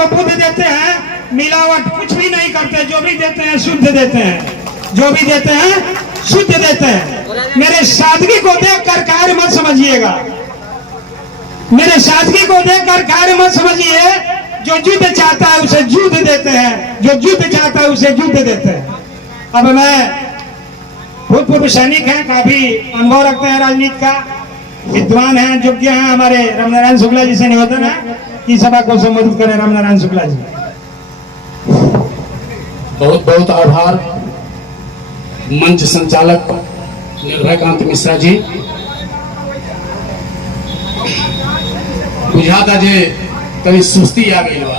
को बुद्ध देते हैं, मिलावट कुछ भी नहीं करते, जो भी देते हैं शुद्ध देते हैं, जो भी देते हैं शुद्ध देते हैं। मेरे सादगी को देखकर कार्य मत समझिएगा, मेरे सादगी को देखकर कार्य मत समझिए। जो युद्ध चाहता है उसे युद्ध देते हैं, जो युद्ध चाहता है उसे युद्ध देते हैं। अब मैं भूतपूर्व सैनिक हैं, काफी अनुभव रखते हैं राजनीति का, विद्वान हैं, योग्य हैं। हमारे रामनारायण शुक्ला जी से निवेदन है कि सभा को संबोधित करें। रामनारायण शुक्ला जी। बहुत बहुत आभार मंच संचालक निर्भयकांत मिश्रा जी। बुझाता जे कभी सुस्ती आ गई बा।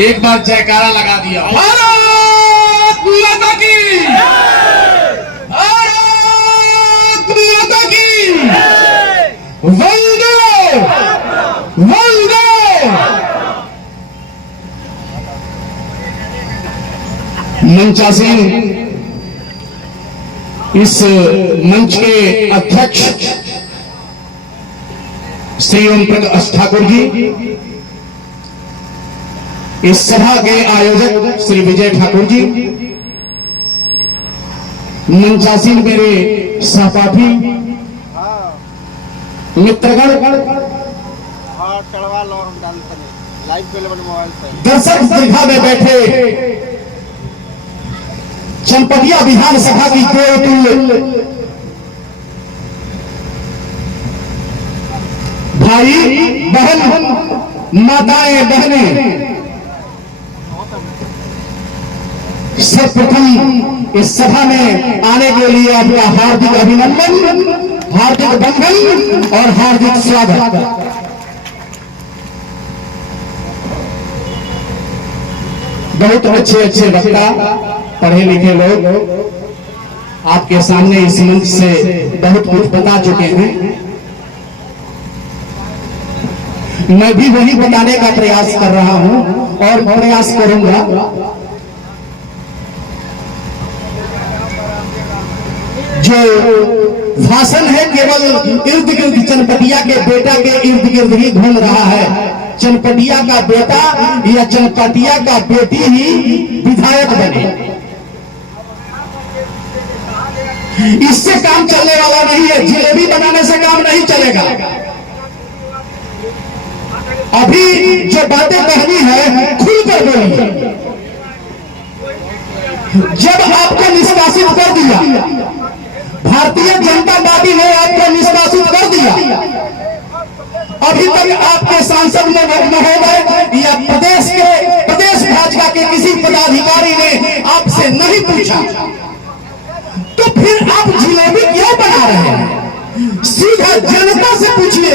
एक बार जयकारा लगा दिया, भारत माता की, भारत माता की, वंदे वंदे। मंचासीन इस मंच के अध्यक्ष श्री ओम प्रकाश ठाकुर जी, इस सभा के आयोजक श्री विजय ठाकुर जी, मंचासीन मेरे सहपाठी मित्रगण, दर्शक दीर्घा में बैठे चनपटिया विधानसभा की देवतुल्य भाई बहन, माताएं बहनें, सर्वप्रथम इस सभा में आने के लिए आपका हार्दिक अभिनंदन, हार्दिक बंधन और हार्दिक स्वागत। बहुत अच्छे अच्छे वक्ता, पढ़े लिखे लोग आपके सामने इस मंच से बहुत कुछ बता चुके हैं। मैं भी वही बताने का प्रयास कर रहा हूं और प्रयास करूंगा। जो भाषण है केवल इर्द गिर्द चनपटिया के बेटा के इर्द गिर्द ही घूम रहा है। चनपटिया का बेटा या चनपटिया का बेटी ही विधायक बने, इससे काम चलने वाला नहीं है। जिलेबी बनाने से काम नहीं चलेगा। अभी जो बातें कहनी है खुलकर बोलिए। जब आपको निष्कासित कर दिया, भारतीय जनता पार्टी ने आपको निष्कासित कर दिया, अभी तक आपके सांसद महोदय या प्रदेश भाजपा के किसी पदाधिकारी ने आपसे नहीं पूछा, तो फिर आप जिलेबी क्यों बना रहे हैं? सीधा जनता से पूछिए,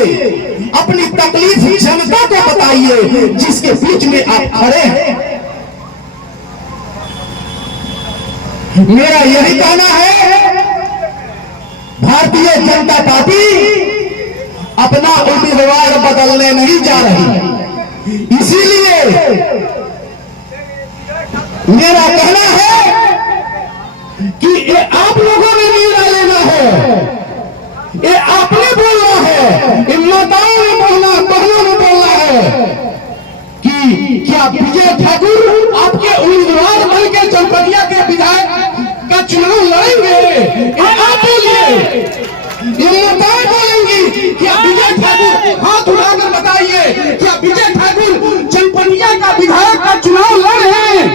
अपनी तकलीफ जनता को बताइए जिसके बीच में आप खड़े हैं। मेरा यही कहना है, भारतीय जनता पार्टी अपना उम्मीदवार बदलने नहीं जा रही। इसीलिए मेरा कहना है कि ये आप लोगों ने निर्णय लेना है, ये आपने बोलना है, इन माताओं ने बोलना, बहनों ने बोलना है कि क्या विजय ठाकुर आपके उम्मीदवार बन के चनपटिया के विधायक का चुनाव लड़ेंगे? ये आप बोलिए। ये माताएं बोलेंगी क्या विजय ठाकुर, हाथ उठाकर बताइए, क्या विजय ठाकुर चनपटिया का विधायक का चुनाव लड़ रहे हैं?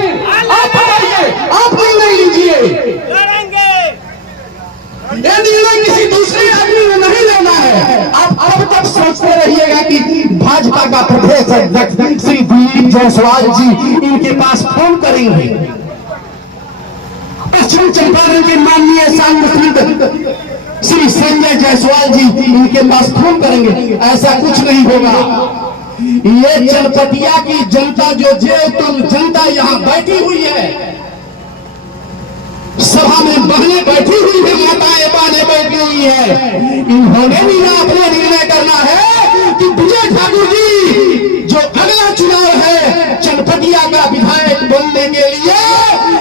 आप बताइए, आप निर्णय लीजिए। ये निर्णय किसी दूसरे आदमी ने नहीं लेना है। आप अब तक सोचते रहिएगा कि भाजपा का प्रदेश अध्यक्ष श्री दिलीप जायसवाल जी इनके पास फोन करेंगे, पश्चिम चंपारण के माननीय सांसद श्री संजय जायसवाल जी इनके पास फोन करेंगे। ऐसा कुछ नहीं होगा। ये चनपटिया की जनता, जो तुम जनता यहाँ बैठी हुई है, सभा में बहनें बैठी हुई है, माताएं बहनें बैठी हुई है, इन्होंने भी ना अपना निर्णय करना है कि विजय ठाकुर जी जो अगला चुनाव है चनपटिया का विधायक बनने के लिए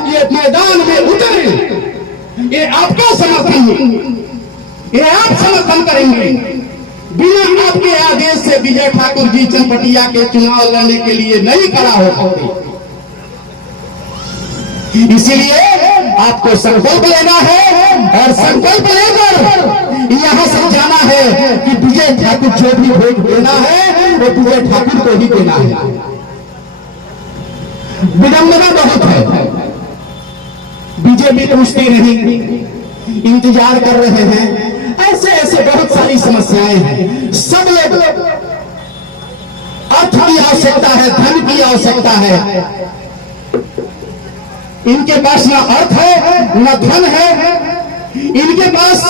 ये मैदान में उतरे। ये आपका समर्थन है, ये आप समर्थन करेंगे। बिना आपके आदेश से विजय ठाकुर जी चनपटिया के चुनाव लड़ने के लिए नहीं खड़ा हो सकते। इसीलिए आपको संकल्प लेना है और संकल्प लेकर यहां से जाना है कि विजय ठाकुर जो भी वोट देना है वो विजय ठाकुर को ही देना है। विडंबना बहुत है, बीजेपी पूछती नहीं, इंतजार कर रहे हैं, ऐसे ऐसे बहुत सारी समस्याएं हैं। सब लोग अर्थ की आवश्यकता है, धन की आवश्यकता है, इनके पास न अर्थ है न धन है, इनके पास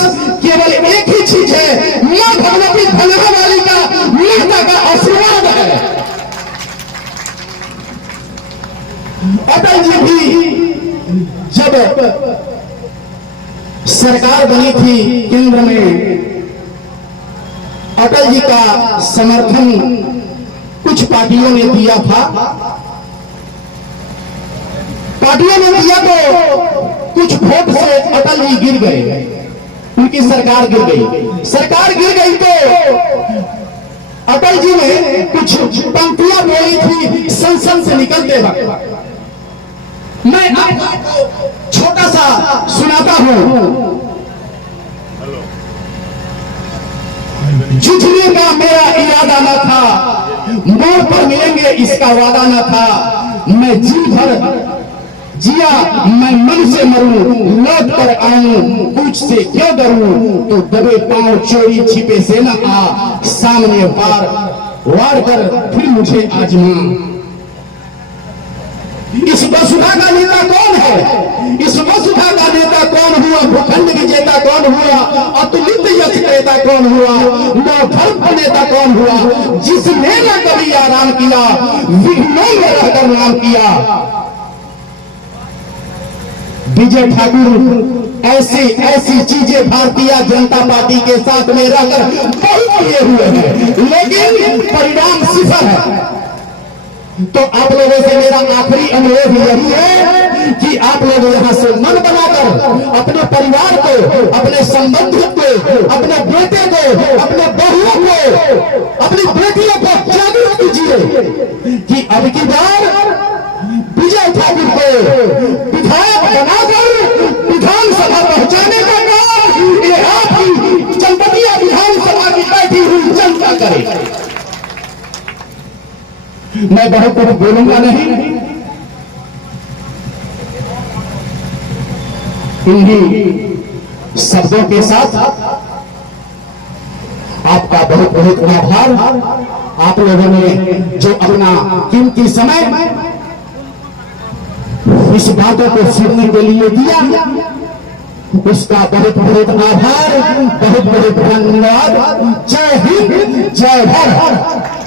केवल एक ही चीज है, मां भगवती धनहा वाली का माता का आशीर्वाद है। अटल जी भी जब सरकार बनी थी केंद्र में, अटल जी का समर्थन कुछ पार्टियों ने दिया था। पार्टियों ने दिया तो कुछ वोट से अटल जी गिर गए, उनकी सरकार गिर गई। सरकार गिर गई तो अटल जी ने कुछ पंक्तियां बोली थी संसद से निकलते वक्त। मैं आपको छोटा सा सुनाता हूं। जुझने का मेरा इरादा न था, मोड़ पर मिलेंगे इसका वादा न था। मैं जी भर जिया, मैं मन से मरूं, लौट कर आऊं, कुछ से क्यों डरूं। तो दबे पांव चोरी छिपे से न आ, सामने वार कर फिर मुझे आजमा। इस वसुधा का नेता कौन है? इस वसुधा का नेता कौन हुआ? भूखंड विजेता कौन हुआ? अतुलित यश नेता कौन हुआ? नवधर्म नेता कौन हुआ? जिसने न कभी आराम किया, विघ्नों में रहकर नाम किया। विजय ठाकुर ऐसी ऐसी चीजें भारतीय जनता पार्टी के साथ में रहकर बहुत किए हुए हैं, लेकिन परिणाम सिफर है। तो आप लोगों से मेरा आखिरी अनुरोध यही है कि आप लोग यहां से मन बनाकर अपने परिवार को, अपने संबंधित को, अपने बेटे को, अपने बहुओं को, अपनी बेटियों को जागरूक कीजिए कि अब की बार विजय ठाकुर को विधायक बनाकर विधानसभा पहुंचाने का काम ये आपकी चनपटिया विधानसभा की बैठी हुई जनता करे। मैं बहुत कुछ बोलूंगा नहीं, इन्हीं शब्दों के साथ आपका बहुत बहुत आभार। आप लोगों ने जो अपना कीमती समय इस बातों को सुनने के लिए दिया, उसका बहुत बहुत आभार, बहुत बहुत धन्यवाद। जय हिंद, जय भारत।